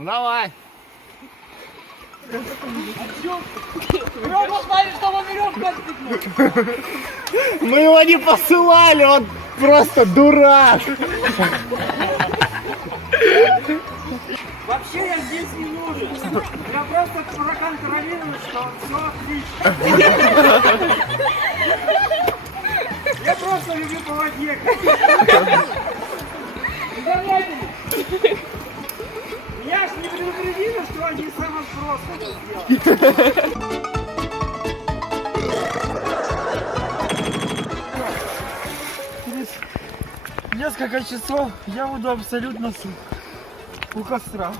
Ну давай. Мы его не посылали, он просто дурак. Вообще я здесь не нужен. Я просто проконтролирую, что все отлично. Я просто люблю по воде. Я ж не предупредила, что они самое просто это сделают. Через несколько часов я буду абсолютно сух у костра.